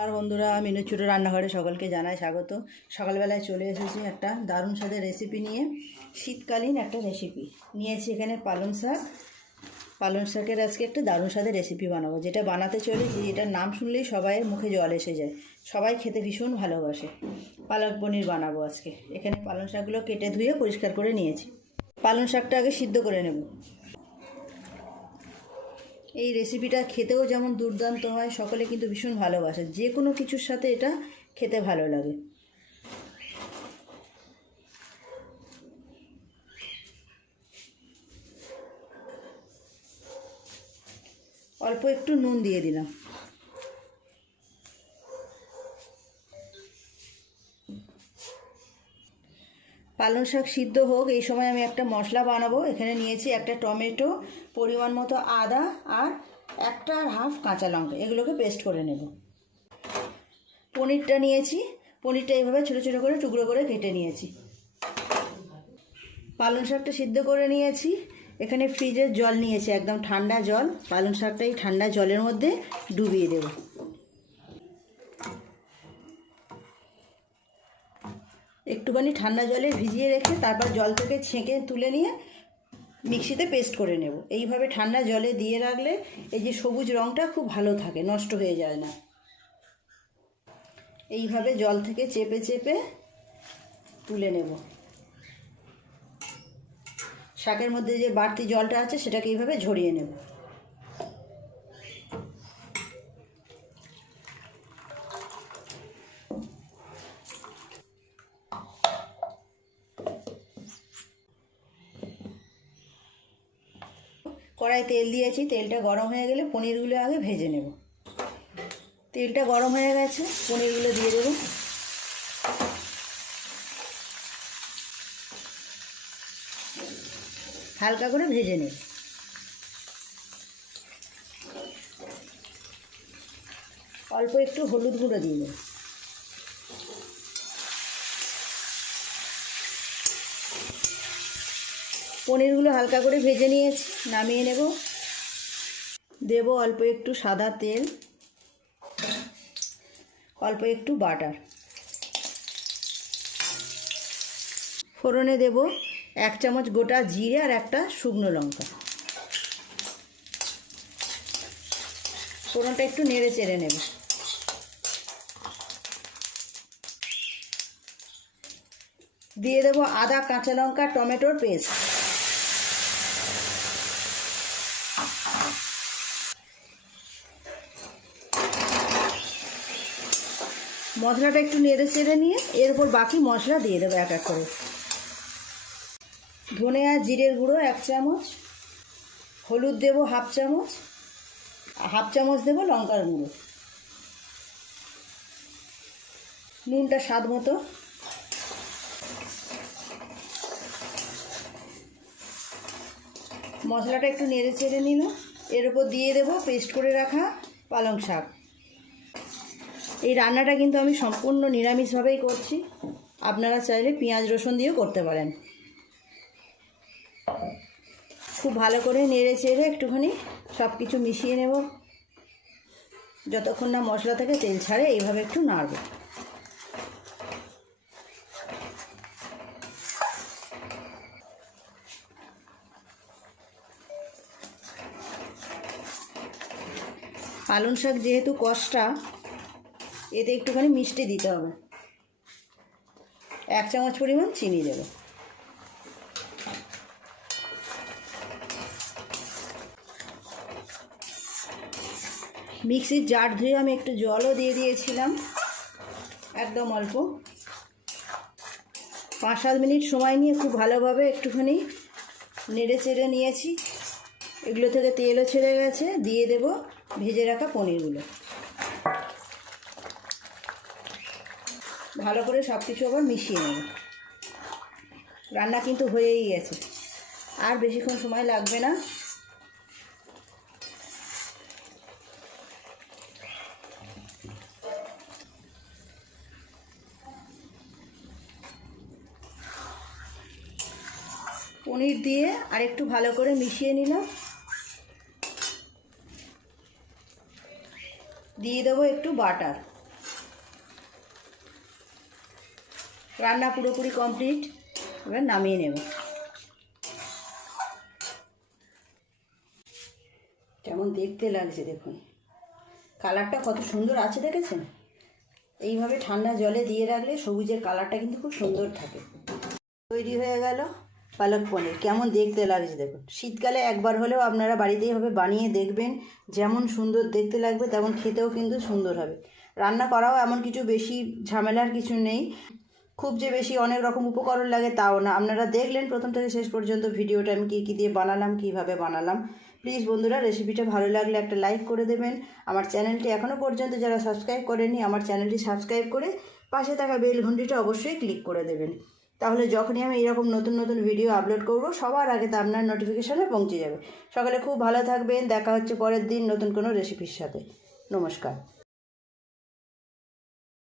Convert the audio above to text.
আর বন্ধুরা, মিনু ছোটো রান্নাঘরে সকলকে জানাই স্বাগত। সকালবেলায় চলে এসেছি একটা দারুণ স্বাদের রেসিপি নিয়ে। শীতকালীন একটা রেসিপি নিয়েছি এখানে পালং শাকের আজকে একটা দারুণ স্বাদের রেসিপি বানাবো, যেটা বানাতে চলেছি এটার নাম শুনলেই সবাইয়ের মুখে জল এসে যায়। সবাই খেতে ভীষণ ভালোবাসে। পালক পনির বানাবো আজকে। এখানে পালং শাকগুলো কেটে ধুয়ে পরিষ্কার করে নিয়েছি। পালং শাকটা আগে সিদ্ধ করে নেব। এই রেসিপিটা খেতেও যেমন দুর্দান্ত হয়, সকলে কিন্তু ভীষণ ভালোবাসে। যে কোনো কিছুর সাথে এটা খেতে ভালো লাগে। অল্প একটু নুন দিয়ে দিলাম। পালং শাক সিদ্ধ হোক, এই সময় আমি একটা মশলা বানাবো। এখানে নিয়েছি একটা টমেটো, পরিমাণ মতো আদা আর 1.5 কাঁচা লঙ্কা, এগুলোকে পেস্ট করে নেব। পনিরটা নিয়েছি, পনিরটা এইভাবে ছোটো ছোটো করে টুকরো করে কেটে নিয়েছি। পালং শাকটা সিদ্ধ করে নিয়েছি। এখানে ফ্রিজের জল নিয়েছি, একদম ঠান্ডা জল। পালং শাকটা এই ঠান্ডা জলের মধ্যে ডুবিয়ে দেব। একটুখানি ঠান্ডা জলে ভিজিয়ে রেখে তারপর জল থেকে ছেঁকে তুলে নিয়ে মিক্সিতে পেস্ট করে নেব। এইভাবে ঠান্ডা জলে দিয়ে রাখলে এই যে সবুজ রঙটা খুব ভালো থাকে, নষ্ট হয়ে যায় না। এইভাবে জল থেকে চেপে চেপে তুলে নেব। শাকের মধ্যে যে বাড়তি জলটা আছে সেটাকে এইভাবে ঝরিয়ে নেব। কড়াই তেল দিয়েছি, তেলটা গরম হয়ে গেলে পনিরগুলো আগে ভেজে নেব। তেলটা গরম হয়ে গেছে, পনিরগুলো দিয়ে দেব। হালকা করে ভেজে নেব। অল্প একটু হলুদ গুঁড়ো দিয়ে দেব। পনিরগুলো হালকা করে ভেজে নিয়েছি, নামিয়ে নেব। দেব অল্প একটু সাদা তেল, অল্প একটু বাটার। ফোড়নে দেব 1 চামচ গোটা জিরে আর একটা শুকনো লঙ্কা। ফোড়নটা একটু নেড়ে চেড়ে নেব। দিয়ে দেব আদা, কাঁচা লঙ্কা, টমেটোর পেস্ট। মশলাটা একটু নেড়ে চেড়ে নিয়ে এর উপর বাকি মশলা দিয়ে দেবো এক এক করে। ধনে আর জিরের গুঁড়ো 1 চামচ, হলুদ দেবো 1/2 চামচ, 1/2 চামচ দেবো লঙ্কার গুঁড়ো, নুনটা স্বাদ মতো। মশলাটা একটু নেড়ে চেড়ে নিল। এর উপর দিয়ে দেবো পেস্ট করে রাখা পালং শাক। এই রান্নাটা কিন্তু আমি সম্পূর্ণ নিরামিষভাবেই করছি, আপনারা চাইলে পেঁয়াজ রসুন দিয়েও করতে পারেন। খুব ভালো করে নেড়ে চেড়ে একটুখানি সব কিছু মিশিয়ে নেব, যতক্ষণ না মশলা থেকে তেল ছাড়ে। এইভাবে একটু নাড়ব। পালং শাক যেহেতু কষটা, এতে একটুখানি মিষ্টি দিতে হবে। 1 চামচ পরিমাণ চিনি দেব। মিক্সির জার ধুয়ে আমি একটু জলও দিয়ে দিয়েছিলাম, একদম অল্প। 5-7 মিনিট সময় নিয়ে খুব ভালোভাবে একটুখানি নেড়ে চেড়ে নিয়েছি। এগুলো থেকে তেলও ছেড়ে গেছে। দিয়ে দেব ভেজে রাখা পনিরগুলো। ভালো করে সব কিছু আবার মিশিয়ে নেব। রান্না কিন্তু হয়েই গেছে, আর বেশিক্ষণ সময় লাগবে না। পনির দিয়ে আর একটু ভালো করে মিশিয়ে নিলাম। দিয়ে দেবো একটু বাটার। রান্না পুরোপুরি কমপ্লিট, এবার নামিয়ে নেব। কেমন দেখতে লাগছে দেখুন, কালারটা কত সুন্দর আছে দেখেছেন। এইভাবে ঠান্ডা জলে দিয়ে রাখলে সবুজের কালারটা কিন্তু খুব সুন্দর থাকে। তৈরি হয়ে গেল পালক পনির। কেমন দেখতে লাগছে দেখুন। শীতকালে একবার হলেও আপনারা বাড়িতে এইভাবে বানিয়ে দেখবেন, যেমন সুন্দর দেখতে লাগবে তেমন খেতেও কিন্তু সুন্দর হবে। রান্না করাও এমন কিছু বেশি ঝামেলার কিছু নেই, খুব যে বেশি অনেক রকম উপকরণ লাগে তাও না। আপনারা দেখলেন প্রথম থেকে শেষ পর্যন্ত ভিডিওটা আমি কী কী দিয়ে বানালাম, কীভাবে বানালাম। প্লিজ বন্ধুরা, রেসিপিটা ভালো লাগলে একটা লাইক করে দেবেন। আমার চ্যানেলটি এখনও পর্যন্ত যারা সাবস্ক্রাইব করেনি, আমার চ্যানেলটি সাবস্ক্রাইব করে পাশে থাকা বেল ঘন্টিটা অবশ্যই ক্লিক করে দেবেন। তাহলে যখনই আমি এরকম নতুন নতুন ভিডিও আপলোড করব সবার আগে তা আপনার নোটিফিকেশানে পৌঁছে যাবে। সকালে খুব ভালো থাকবেন, দেখা হচ্ছে পরের দিন নতুন কোনো রেসিপির সাথে। নমস্কার।